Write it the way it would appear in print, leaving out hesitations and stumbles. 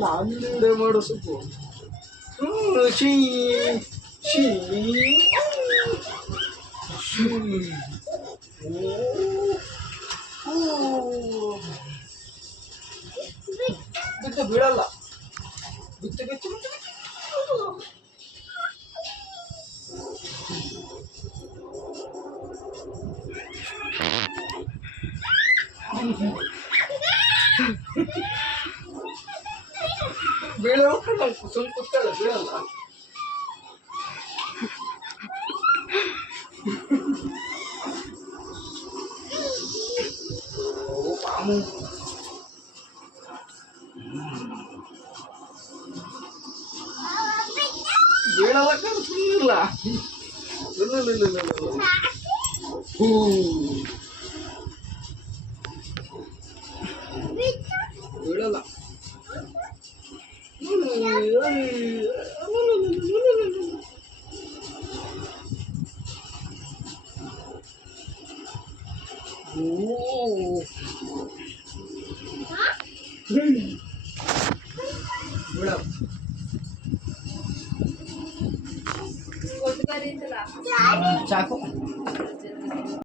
ನಾನಿಡೆ ಮಾಡೋ ಸೊಪ್ಪು ಶೀ ಶೀ ಬಿಟ್ಟು ಬೀಳಲ್ಲ ಬಿತ್ತು ಬಿತ್ತು ಬಿತ್ತು ಬೀಳ ಸುಮ್ ಕೂತಾಳೆ ಬೀಳಲ್ಲ ಪಾಮು ಬೀಳಲ್ಲ ಸುಮ್ಮನಿಲ್ಲ ಬೀಳಲ್ಲ ಚಾಕು